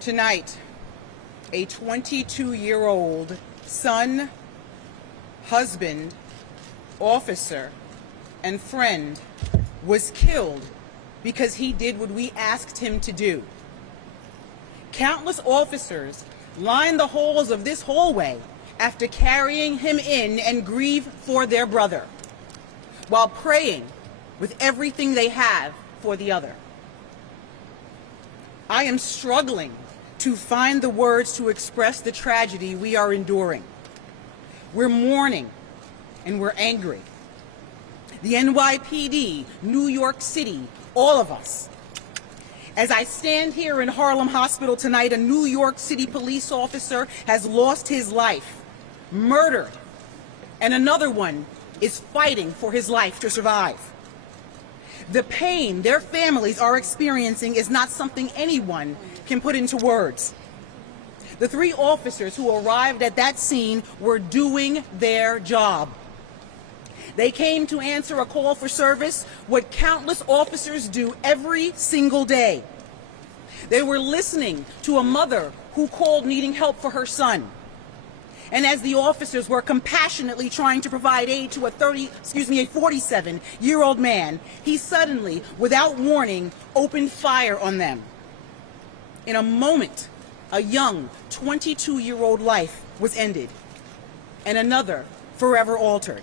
Tonight, a 22-year-old son, husband, officer, and friend was killed because he did what we asked him to do. Countless officers lined the halls of this hallway after carrying him in and grieve for their brother, while praying with everything they have for the other. I am struggling to find the words to express the tragedy we are enduring. We're mourning and we're angry. The NYPD, New York City, all of us. As I stand here in Harlem Hospital tonight, a New York City police officer has lost his life, murdered, and another one is fighting for his life to survive. The pain their families are experiencing is not something anyone can put into words. The three officers who arrived at that scene were doing their job. They came to answer a call for service, what countless officers do every single day. They were listening to a mother who called needing help for her son. And as the officers were compassionately trying to provide aid to a 47-year-old man, he suddenly, without warning, opened fire on them. In a moment, a young 22-year-old life was ended, and another forever altered.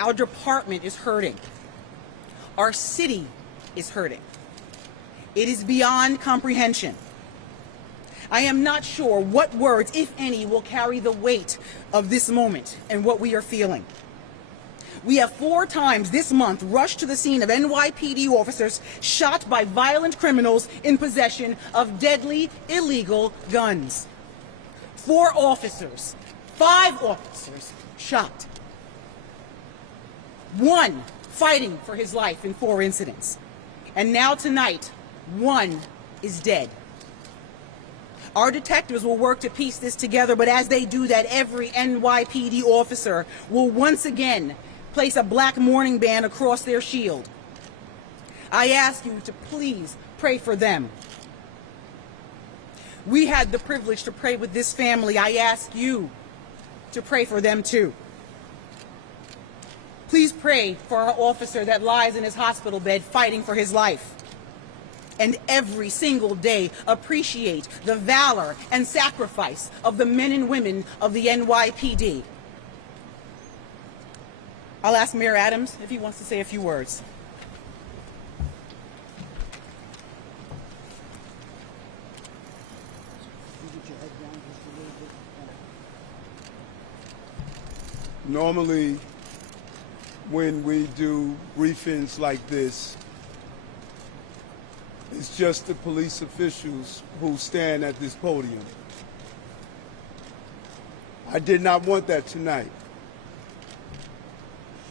Our department is hurting. Our city is hurting. It is beyond comprehension. I am not sure what words, if any, will carry the weight of this moment and what we are feeling. We have 4 times this month rushed to the scene of NYPD officers shot by violent criminals in possession of deadly, illegal guns. 4 officers, 5 officers shot. 1 fighting for his life in 4 incidents. And now tonight, 1 is dead. Our detectives will work to piece this together, but as they do that, every NYPD officer will once again place a black mourning band across their shield. I ask you to please pray for them. We had the privilege to pray with this family. I ask you to pray for them too. Please pray for our officer that lies in his hospital bed fighting for his life. And every single day appreciate the valor and sacrifice of the men and women of the NYPD. I'll ask Mayor Adams if he wants to say a few words. Normally, when we do briefings like this, it's just the police officials who stand at this podium. I did not want that tonight.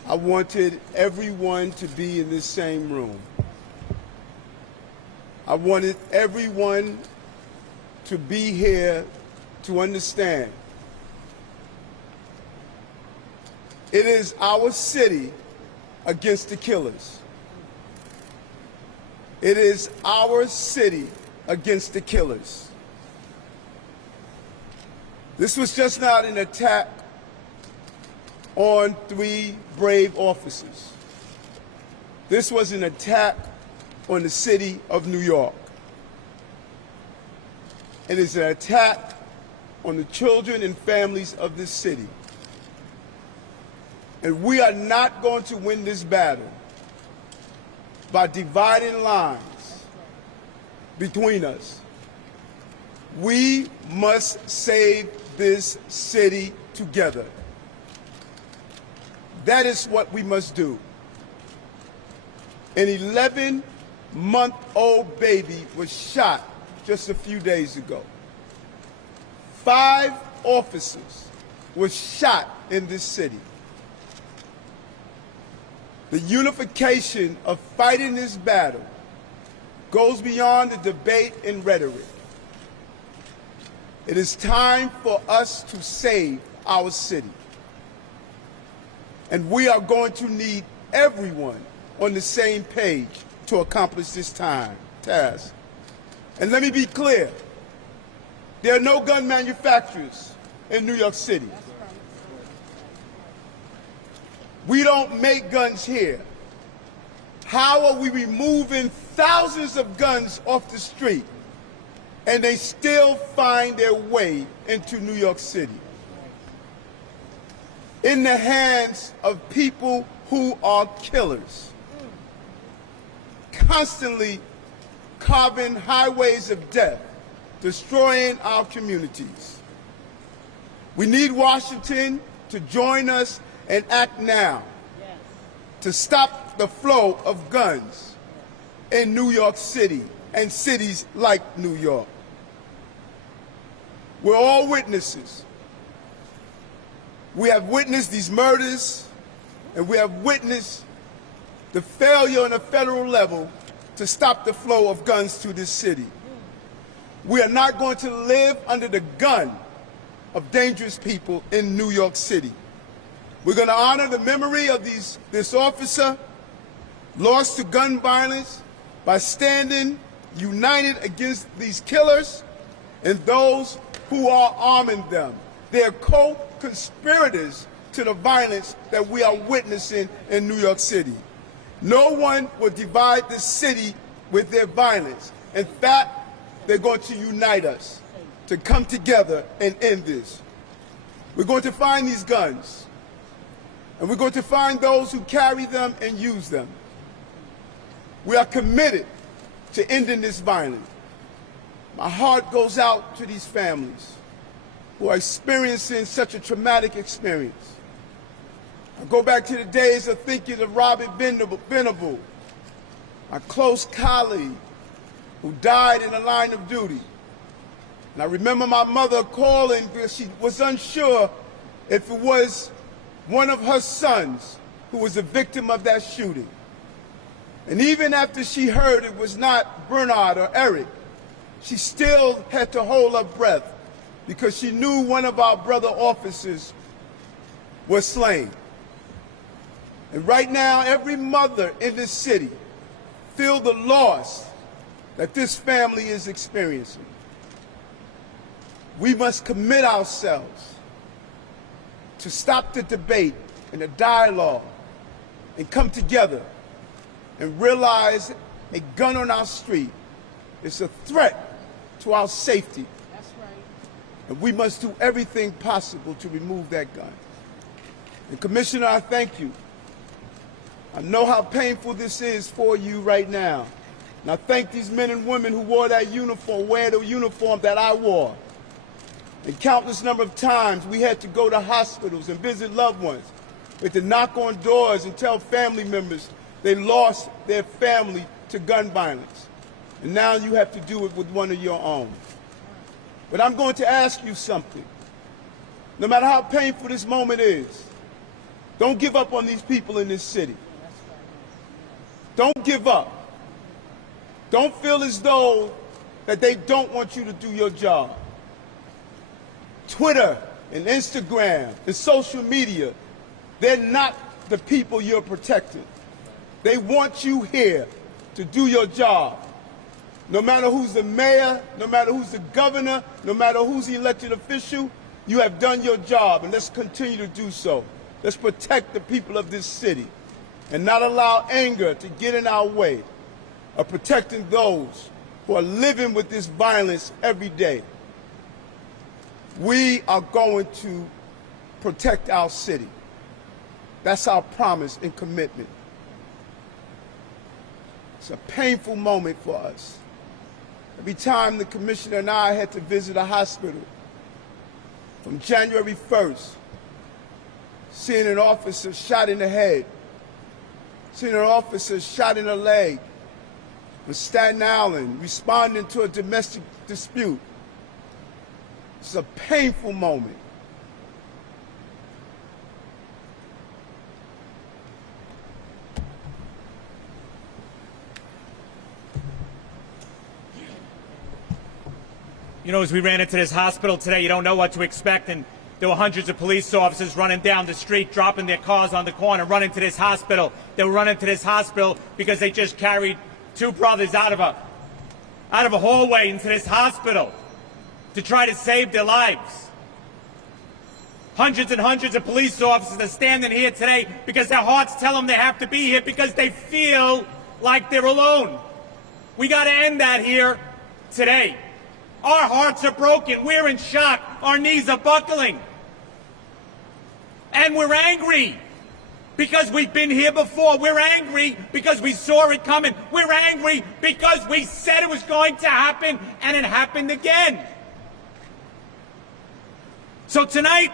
I wanted everyone to be in this same room. I wanted everyone to be here to understand. It is our city against the killers. It is our city against the killers. This was just not an attack on 3 brave officers. This was an attack on the city of New York. It is an attack on the children and families of this city. And we are not going to win this battle by dividing lines between us. We must save this city together. That is what we must do. An 11-month-old baby was shot just a few days ago. 5 officers were shot in this city. The unification of fighting this battle goes beyond the debate and rhetoric. It is time for us to save our city. And we are going to need everyone on the same page to accomplish this task. And let me be clear, there are no gun manufacturers in New York City. We don't make guns here. How are we removing thousands of guns off the street and they still find their way into New York City? In the hands of people who are killers, constantly carving highways of death, destroying our communities. We need Washington to join us and act now to stop the flow of guns in New York City and cities like New York. We're all witnesses. We have witnessed these murders, and we have witnessed the failure on a federal level to stop the flow of guns to this city. We are not going to live under the gun of dangerous people in New York City. We're going to honor the memory of this officer lost to gun violence by standing united against these killers and those who are arming them. They are co-conspirators to the violence that we are witnessing in New York City. No one will divide this city with their violence. In fact, they're going to unite us to come together and end this. We're going to find these guns, and we're going to find those who carry them and use them. We are committed to ending this violence. My heart goes out to these families who are experiencing such a traumatic experience. I go back to the days of thinking of Robert Venable, my close colleague who died in the line of duty. And I remember my mother calling because she was unsure if it was one of her sons who was a victim of that shooting. And even after she heard it was not Bernard or Eric, she still had to hold her breath because she knew one of our brother officers was slain. And right now, every mother in this city feels the loss that this family is experiencing. We must commit ourselves to stop the debate and the dialogue and come together and realize a gun on our street is a threat to our safety. That's right. And we must do everything possible to remove that gun. And Commissioner, I thank you. I know how painful this is for you right now. And I thank these men and women who wore that uniform, wear the uniform that I wore. And countless number of times we had to go to hospitals and visit loved ones. We had to knock on doors and tell family members they lost their family to gun violence. And now you have to do it with one of your own. But I'm going to ask you something. No matter how painful this moment is, don't give up on these people in this city. Don't give up. Don't feel as though that they don't want you to do your job. Twitter and Instagram and social media, they're not the people you're protecting. They want you here to do your job. No matter who's the mayor, no matter who's the governor, no matter who's the elected official, you have done your job, and let's continue to do so. Let's protect the people of this city and not allow anger to get in our way of protecting those who are living with this violence every day. We are going to protect our city. That's our promise and commitment. It's a painful moment for us. Every time the commissioner and I had to visit a hospital, from January 1st, seeing an officer shot in the head, seeing an officer shot in the leg, on Staten Island, responding to a domestic dispute. It's a painful moment. You know, as we ran into this hospital today, you don't know what to expect, and there were hundreds of police officers running down the street, dropping their cars on the corner, running to this hospital. They were running to this hospital because they just carried two brothers out of a out of a hallway into this hospital to try to save their lives. Hundreds and hundreds of police officers are standing here today because their hearts tell them they have to be here because they feel like they're alone. We got to end that here today. Our hearts are broken. We're in shock. Our knees are buckling. And we're angry because we've been here before. We're angry because we saw it coming. We're angry because we said it was going to happen and it happened again. So tonight,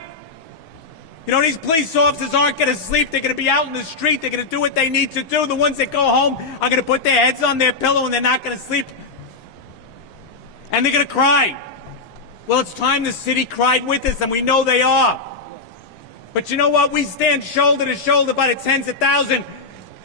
you know, these police officers aren't going to sleep. They're going to be out in the street. They're going to do what they need to do. The ones that go home are going to put their heads on their pillow and they're not going to sleep. And they're going to cry. Well, it's time the city cried with us, and we know they are. But you know what? We stand shoulder to shoulder by the tens of thousands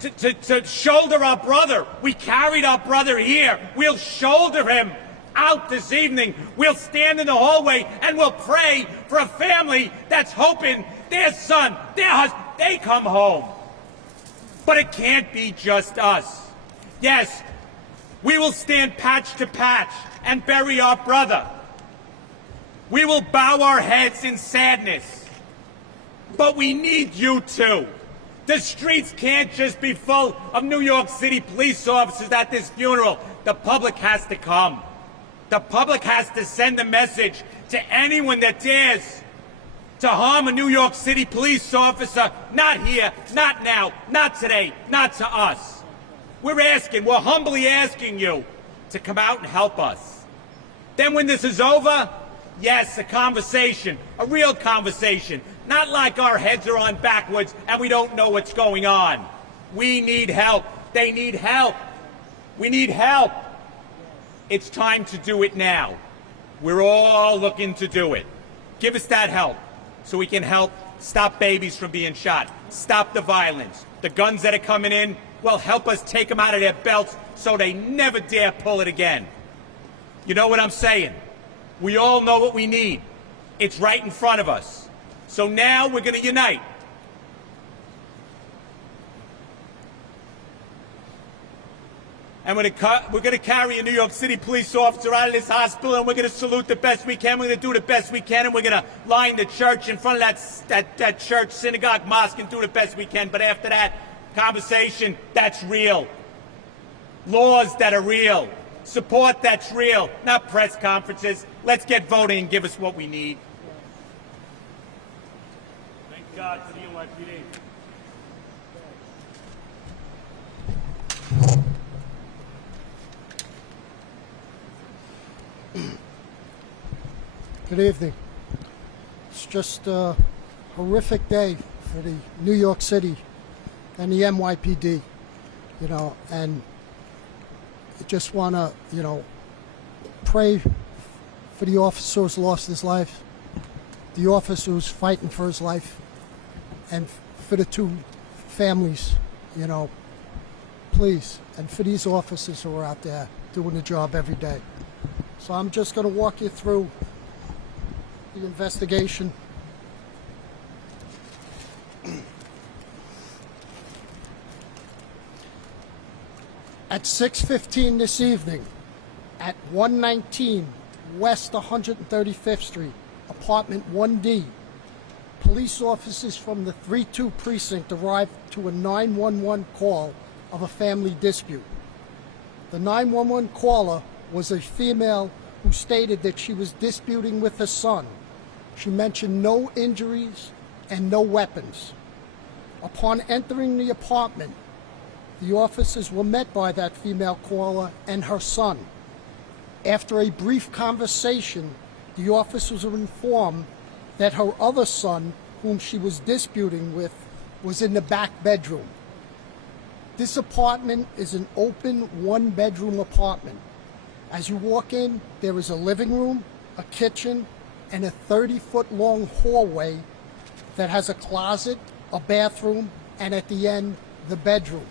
to shoulder our brother. We carried our brother here. We'll shoulder him out this evening. We'll stand in the hallway and we'll pray for a family that's hoping their son, their husband, they come home. But it can't be just us. Yes, we will stand patch to patch and bury our brother. We will bow our heads in sadness. But we need you too. The streets can't just be full of New York City police officers at this funeral. The public has to come. The public has to send a message to anyone that dares to harm a New York City police officer. Not here, not now, not today, not to us. We're humbly asking you to come out and help us. Then when this is over, yes, a conversation, a real conversation. Not like our heads are on backwards and we don't know what's going on. We need help. They need help. We need help. It's time to do it now. We're all looking to do it. Give us that help so we can help stop babies from being shot, stop the violence. The guns that are coming in, well, help us take them out of their belts so they never dare pull it again. You know what I'm saying? We all know what we need. It's right in front of us. So now we're going to unite. And we're going to carry a New York City police officer out of this hospital, and we're going to salute the best we can. We're going to do the best we can, and we're going to line the church in front of that church, synagogue, mosque, and do the best we can. But after that, conversation that's real. Laws that are real. Support that's real, not press conferences. Let's get voting and give us what we need. Thank God for the NYPD. Good evening. It's just a horrific day for the New York City and the NYPD, you know, and I just want to, you know, pray for the officer who's lost his life, the officer who's fighting for his life, and for the two families, you know, please, and for these officers who are out there doing the job every day. So I'm just going to walk you through the investigation. At 6:15 this evening, at 119 West 135th Street, apartment 1D, police officers from the 3-2 precinct arrived to a 911 call of a family dispute. The 911 caller was a female who stated that she was disputing with her son. She mentioned no injuries and no weapons. Upon entering the apartment, the officers were met by that female caller and her son. After a brief conversation, the officers were informed that her other son, whom she was disputing with, was in the back bedroom. This apartment is an open one-bedroom apartment. As you walk in, there is a living room, a kitchen, and a 30-foot long hallway that has a closet, a bathroom, and at the end, the bedroom.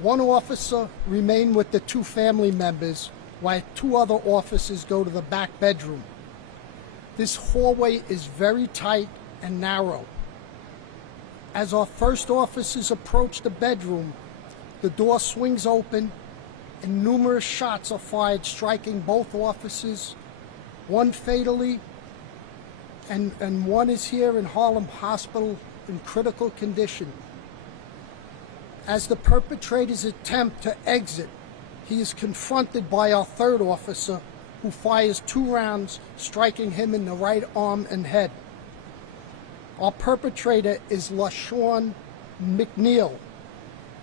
One officer remained with the two family members while two other officers go to the back bedroom. This hallway is very tight and narrow. As our first officers approach the bedroom, the door swings open and numerous shots are fired, striking both officers, one fatally, and one is here in Harlem Hospital in critical condition. As the perpetrators attempt to exit, he is confronted by our third officer, who fires 2 rounds, striking him in the right arm and head. Our perpetrator is LaShawn McNeil.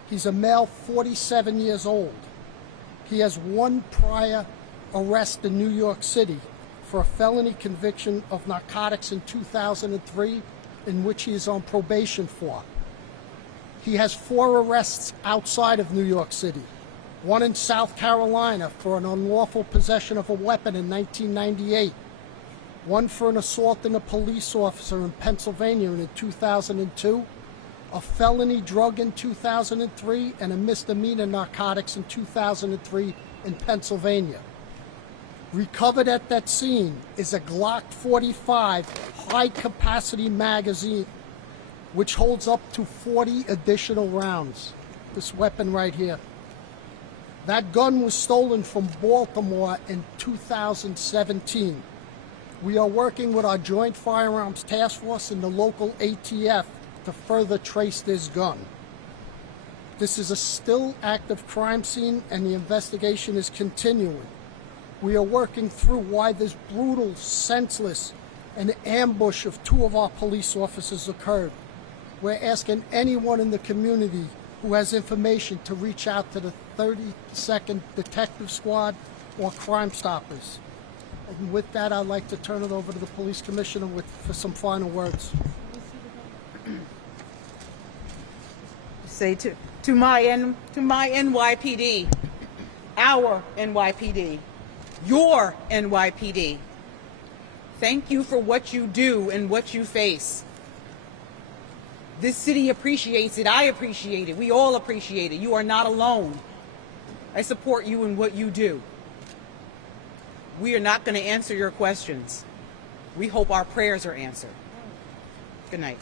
He's a male, 47 years old. He has 1 prior arrest in New York City for a felony conviction of narcotics in 2003, in which he is on probation for. He has 4 arrests outside of New York City. 1 in South Carolina for an unlawful possession of a weapon in 1998. 1 for an assault on a police officer in Pennsylvania in 2002. A felony drug in 2003, and a misdemeanor narcotics in 2003 in Pennsylvania. Recovered at that scene is a Glock 45 high-capacity magazine, which holds up to 40 additional rounds. This weapon right here. That gun was stolen from Baltimore in 2017. We are working with our Joint Firearms Task Force and the local ATF to further trace this gun. This is a still active crime scene, and the investigation is continuing. We are working through why this brutal, senseless, and ambush of 2 of our police officers occurred. We're asking anyone in the community who has information to reach out to the 32nd Detective Squad or Crime Stoppers. And with that, I'd like to turn it over to the Police Commissioner for some final words. Say to my NYPD, our NYPD, your NYPD, thank you for what you do and what you face. This city appreciates it. I appreciate it. We all appreciate it. You are not alone. I support you in what you do. We are not going to answer your questions. We hope our prayers are answered. Good night.